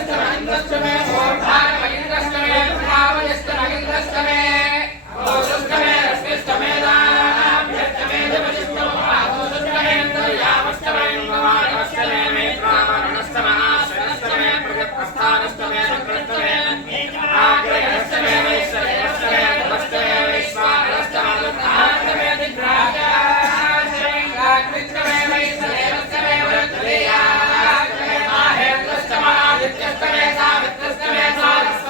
ಸಂಗಮ ಅಂಗಸ್ಥವೇ విత్తమేసా విత్తస్తమేసా రస్త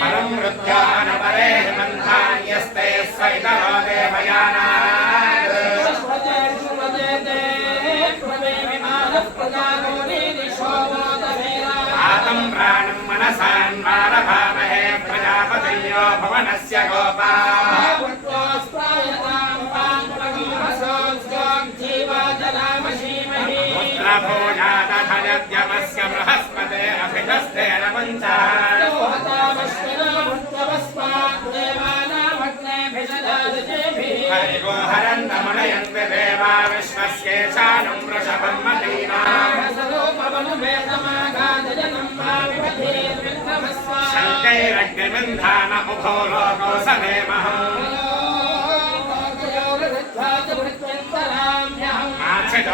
परम् मृत्यानपरे मन्धान्यस्ते स्वैतरो देवयाना आतम् प्राणम् मनसान्मानभामहे प्रजापतयो भवनस्य गोपा यमस्य बृहस्पते अभितस्तेन पञ्चास्माद्देवानामग्नेभिषदादिभिः हरिवो हरन्तमणयन्ते देवा विश्वस्येषानम् वृषभं मदीनापवनुवेदमाघादजनम् वा विपथेर्विक्रमस्वा शङ्कैरग्निबन्धान उभो लोको समेमः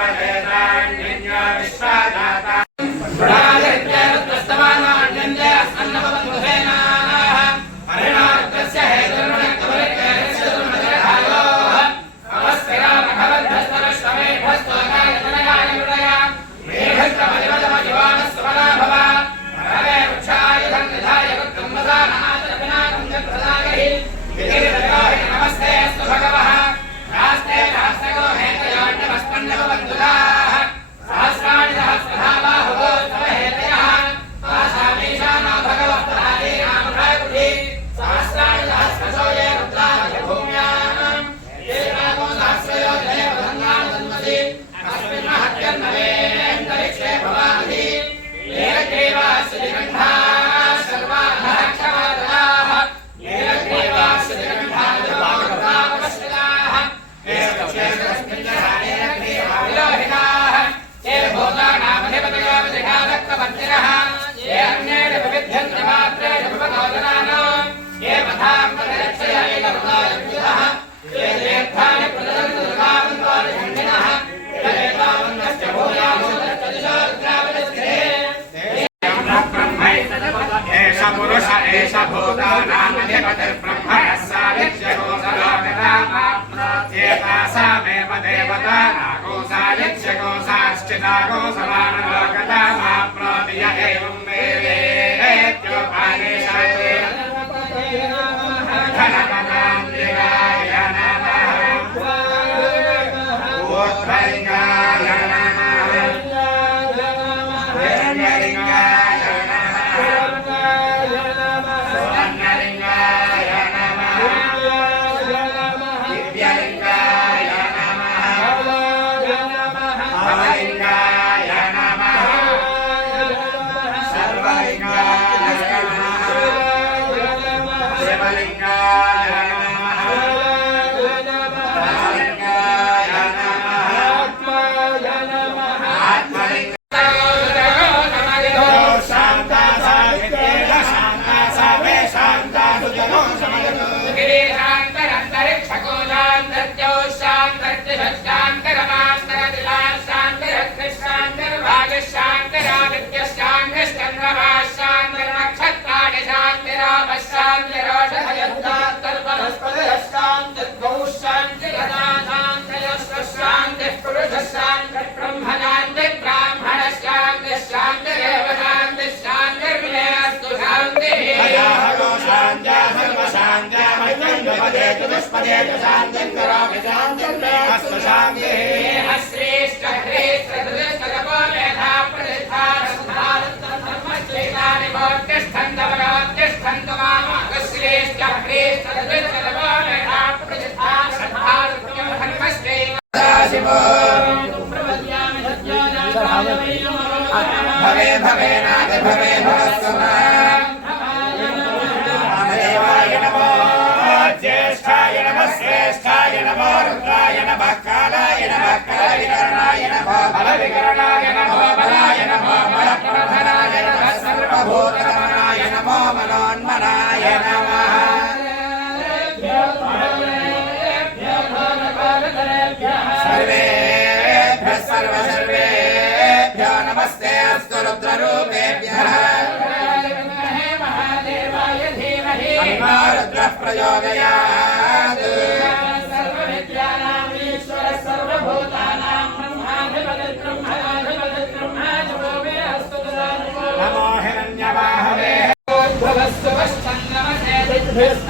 and your Vale, शान्तर्जौ शान्तर्जशान्तरमान् पदे चतुष्पदे च शान्तिम् करोमि शान्तिम् मे अस्तु शान्तिः श्रेष्ठ श्रेष्ठ प्रतिष्ठकपाले धाप्रतिष्ठा వికరణాయ నమో బలాయ నమో బలప్రధనాయ నమ సర్వభూతరమణాయ నమో మనోన్మనాయ నమ సర్వేభ్య ప్రయోగయా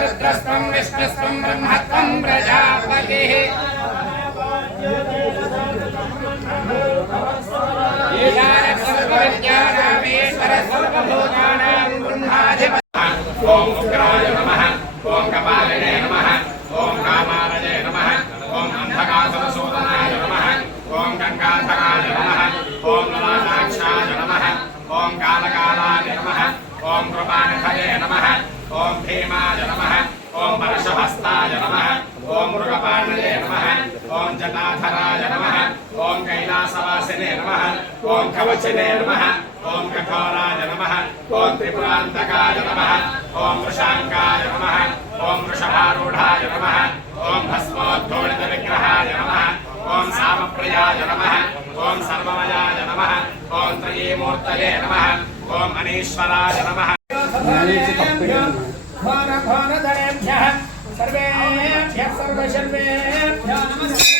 रुद्रस्त्वं विष्णुस्त्वं ब्रह्मत्वं प्रजापति। ఓం వృషాంకాయ నమ. ఓం వృషభారూఢాయ నమ. ఓం భస్మోద్ధోళిత విగ్రహాయ నమ. ఓం సామప్రియాయ నమ. ఓం సర్వమయాయ నమ. ఓం త్రయీమూర్తయే నమ. ఓం అనీశ్వరాయ నమ. सर्वेभ्यः सर्वशर्वेभ्यो नमस्ते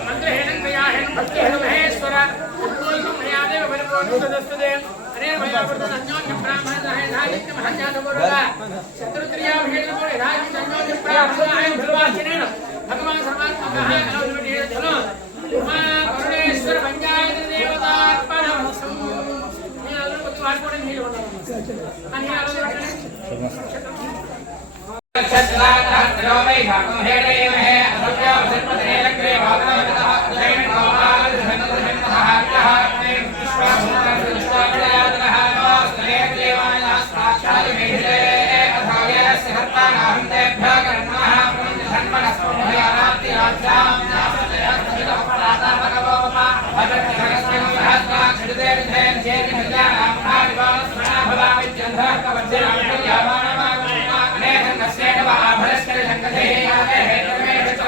मंत्र हेण क्रिया हेण भक्त हेण महेश्वर उद्बोधन मया देव भरपूर्ण सदस्य देव भगवान सर्वात्मकः करोति चलो उमा करुणेश्वर भञ्जा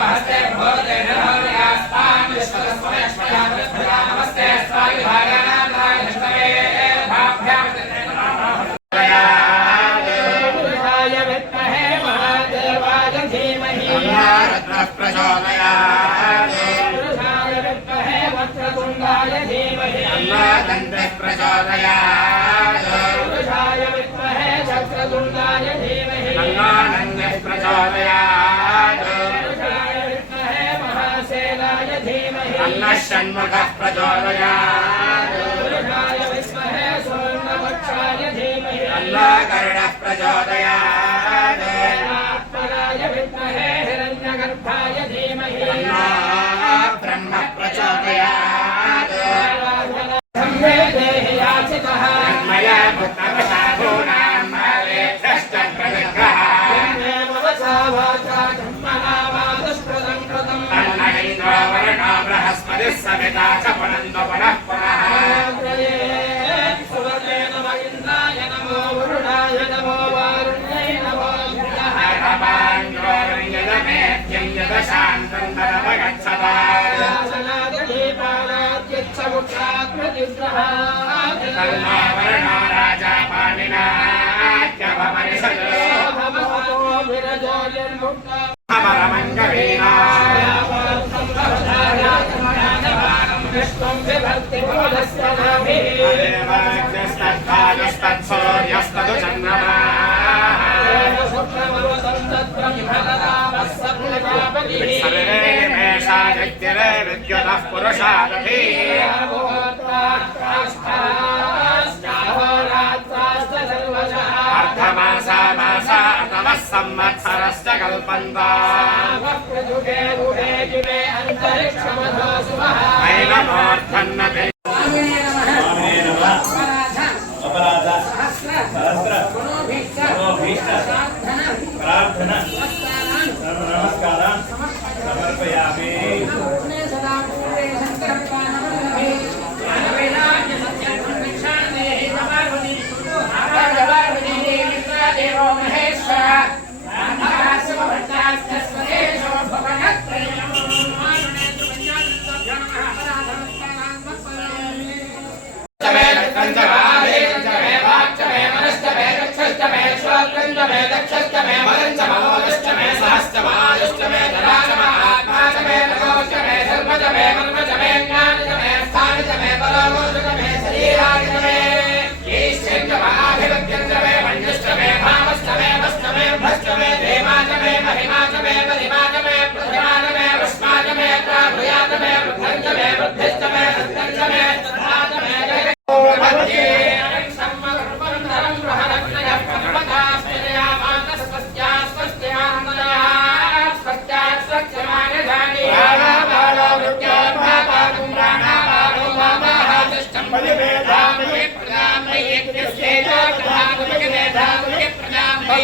हस्ते भोजन विश्वस्वयस्मया प्रचोदया शक्तिरे विद्युतः पुरुषादपि अर्धमासा मासा तमः संवत्सरश्च कल्पन्ता नैनमोऽर्थन्नते अपराध सहस्र मनोभीष्ट प्रार्थना